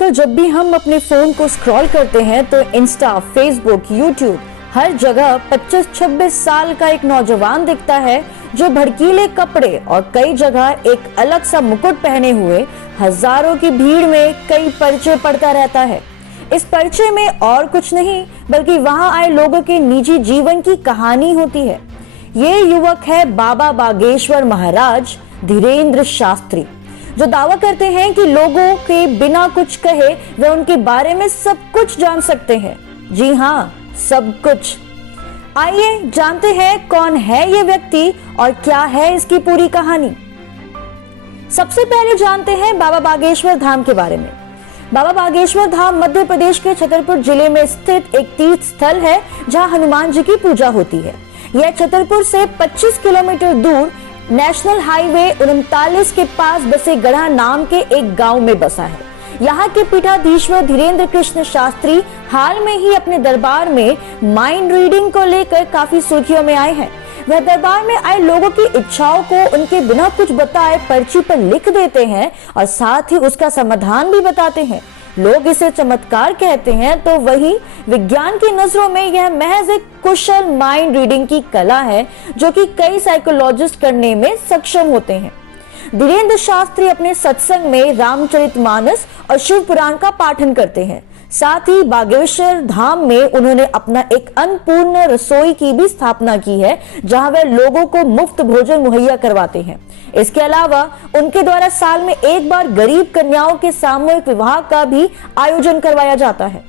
आजकल जब भी हम अपने फोन को स्क्रॉल करते हैं तो इंस्टा, फेसबुक, यूट्यूब हर जगह 25-26 साल का एक नौजवान दिखता है जो भड़कीले कपड़े और कई जगह एक अलग सा मुकुट पहने हुए हजारों की भीड़ में कई परिचय पढ़ता रहता है। इस परिचय में और कुछ नहीं बल्कि वहां आए लोगों के निजी जीवन की कहानी होती है। ये युवक है बाबा बागेश्वर महाराज धीरेंद्र शास्त्री, जो दावा करते हैं कि लोगों के बिना कुछ कहे वे उनके बारे में सब कुछ जान सकते हैं। जी हाँ, सब कुछ। आइए जानते हैं कौन है ये व्यक्ति और क्या है इसकी पूरी कहानी। सबसे पहले जानते हैं बाबा बागेश्वर धाम के बारे में। बाबा बागेश्वर धाम मध्य प्रदेश के छतरपुर जिले में स्थित एक तीर्थ स्थल है जहां हनुमान जी की पूजा होती है। यह छतरपुर से 25 किलोमीटर दूर नेशनल हाईवे 39 के पास बसे गढ़ा नाम के एक गांव में बसा है। यहाँ के पीठाधीश्वर धीरेंद्र कृष्ण शास्त्री हाल में ही अपने दरबार में माइंड रीडिंग को लेकर काफी सुर्खियों में आए हैं। वह दरबार में आए लोगों की इच्छाओं को उनके बिना कुछ बताए पर्ची पर लिख देते हैं और साथ ही उसका समाधान भी बताते हैं। लोग इसे चमत्कार कहते हैं तो वही विज्ञान की नजरों में यह महज एक कुशल माइंड रीडिंग की कला है जो कि कई साइकोलॉजिस्ट करने में सक्षम होते हैं। धीरेंद्र शास्त्री अपने सत्संग में रामचरितमानस और शिव पुराण का पाठन करते हैं। साथ ही बागेश्वर धाम में उन्होंने अपना एक अन्नपूर्ण रसोई की भी स्थापना की है जहां वे लोगों को मुफ्त भोजन मुहैया करवाते हैं। इसके अलावा उनके द्वारा साल में एक बार गरीब कन्याओं के सामूहिक विवाह का भी आयोजन करवाया जाता है।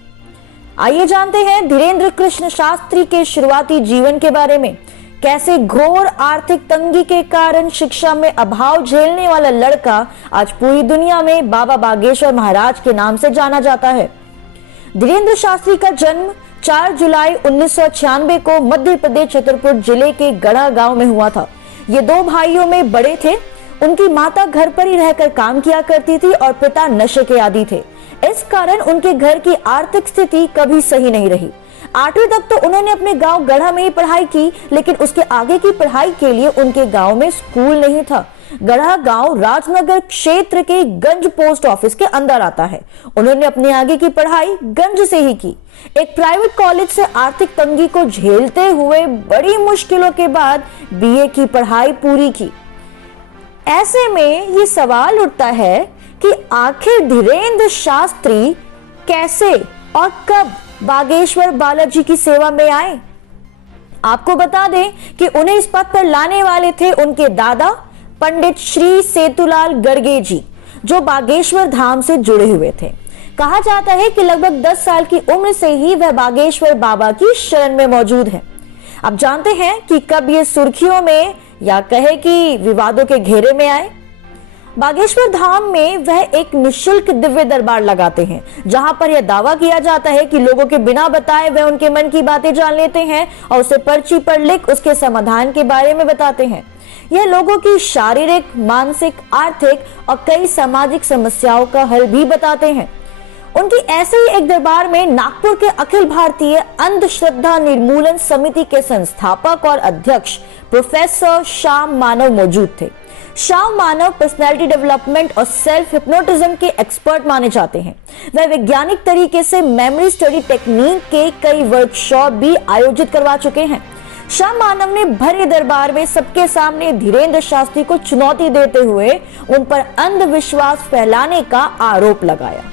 आइए जानते हैं धीरेंद्र कृष्ण शास्त्री के शुरुआती जीवन के बारे में। कैसे घोर आर्थिक तंगी के कारण शिक्षा में अभाव झेलने वाला लड़का आज पूरी दुनिया में बाबा बागेश्वर महाराज के नाम से जाना जाता है। धीरेंद्र शास्त्री का जन्म 4 जुलाई 1996 को मध्य प्रदेश छतरपुर जिले के गढ़ा गांव में हुआ था। ये 2 भाइयों में बड़े थे। उनकी माता घर पर ही रहकर काम किया करती थी और पिता नशे के आदी थे। इस कारण उनके घर की आर्थिक स्थिति कभी सही नहीं रही। 8वीं तक तो उन्होंने अपने गांव गढ़ा में ही पढ़ाई की, लेकिन उसके आगे की पढ़ाई के लिए उनके गांव में स्कूल नहीं था। गढ़ा गांव राजनगर क्षेत्र के गंज पोस्ट ऑफिस के अंदर आता है। उन्होंने अपनी आगे की पढ़ाई गंज से ही की। एक प्राइवेट कॉलेज से आर्थिक तंगी को झेलते हुए बड़ी मुश्किलों के बाद बीए की पढ़ाई पूरी की। ऐसे में ये सवाल उठता है कि आखिर धीरेंद्र शास्त्री कैसे और कब बागेश्वर बालाजी की सेवा में आए। आपको बता दें कि उन्हें इस पद पर लाने वाले थे उनके दादा पंडित श्री सेतुलाल गर्गे जी, जो बागेश्वर धाम से जुड़े हुए थे। कहा जाता है कि लगभग 10 साल की उम्र से ही वह बागेश्वर बाबा की शरण में मौजूद है। अब जानते हैं कि कब ये सुर्खियों में या कहे कि विवादों के घेरे में आए। बागेश्वर धाम में वह एक निशुल्क दिव्य दरबार लगाते हैं, जहां पर यह दावा किया जाता है कि लोगों के बिना बताए वह उनके मन की बातें जान लेते हैं और उसे पर्ची पर लिख उसके समाधान के बारे में बताते हैं। यह लोगों की शारीरिक, मानसिक, आर्थिक और कई सामाजिक समस्याओं का हल भी बताते हैं। उनकी ऐसे ही एक दरबार में नागपुर के अखिल भारतीय अंधश्रद्धा निर्मूलन समिति के संस्थापक और अध्यक्ष प्रोफेसर श्याम मानव मौजूद थे। श्याम मानव पर्सनैलिटी डेवलपमेंट और सेल्फ हिप्नोटिज्म के एक्सपर्ट माने जाते हैं। वह वैज्ञानिक तरीके से मेमोरी स्टडी टेक्निक के कई वर्कशॉप भी आयोजित करवा चुके हैं। श्याम मानव ने भरे दरबार में सबके सामने धीरेंद्र शास्त्री को चुनौती देते हुए उन पर अंधविश्वास फैलाने का आरोप लगाया।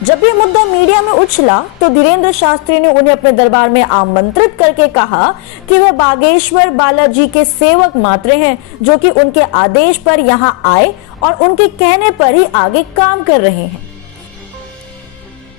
जब यह मुद्दा मीडिया में उछला तो धीरेंद्र शास्त्री ने उन्हें अपने दरबार में आमंत्रित करके कहा कि वह बागेश्वर बालाजी के सेवक मात्र हैं, जो कि उनके आदेश पर यहाँ आए और उनके कहने पर ही आगे काम कर रहे हैं।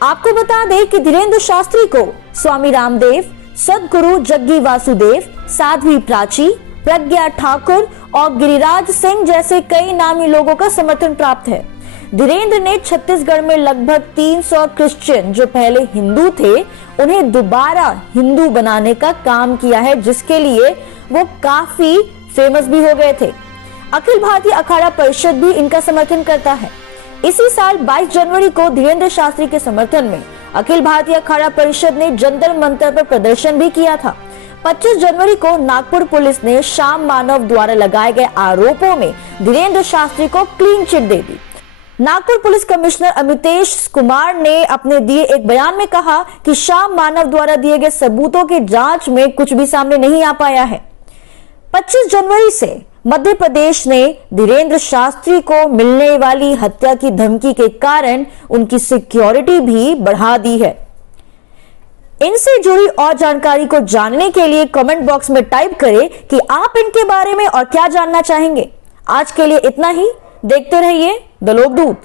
आपको बता दें कि धीरेंद्र शास्त्री को स्वामी रामदेव, सदगुरु जग्गी वासुदेव, साध्वी प्राची, प्रज्ञा ठाकुर और गिरिराज सिंह जैसे कई नामी लोगों का समर्थन प्राप्त है। धीरेंद्र ने छत्तीसगढ़ में लगभग 300 क्रिश्चियन जो पहले हिंदू थे उन्हें दोबारा हिंदू बनाने का काम किया है, जिसके लिए वो काफी फेमस भी हो गए थे। अखिल भारतीय अखाड़ा परिषद भी इनका समर्थन करता है। इसी साल 22 जनवरी को धीरेंद्र शास्त्री के समर्थन में अखिल भारतीय अखाड़ा परिषद ने जंतर मंतर पर प्रदर्शन भी किया था। 25 जनवरी को नागपुर पुलिस ने श्याम मानव द्वारा लगाए गए आरोपों में धीरेंद्र शास्त्री को क्लीन चिट दे दी। नागपुर पुलिस कमिश्नर अमितेश कुमार ने अपने दिए एक बयान में कहा कि श्याम मानव द्वारा दिए गए सबूतों की जांच में कुछ भी सामने नहीं आ पाया है। 25 जनवरी से मध्य प्रदेश ने धीरेन्द्र शास्त्री को मिलने वाली हत्या की धमकी के कारण उनकी सिक्योरिटी भी बढ़ा दी है। इनसे जुड़ी और जानकारी को जानने के लिए कमेंट बॉक्स में टाइप करें कि आप इनके बारे में और क्या जानना चाहेंगे। आज के लिए इतना ही। देखते रहिए द लोकदूत।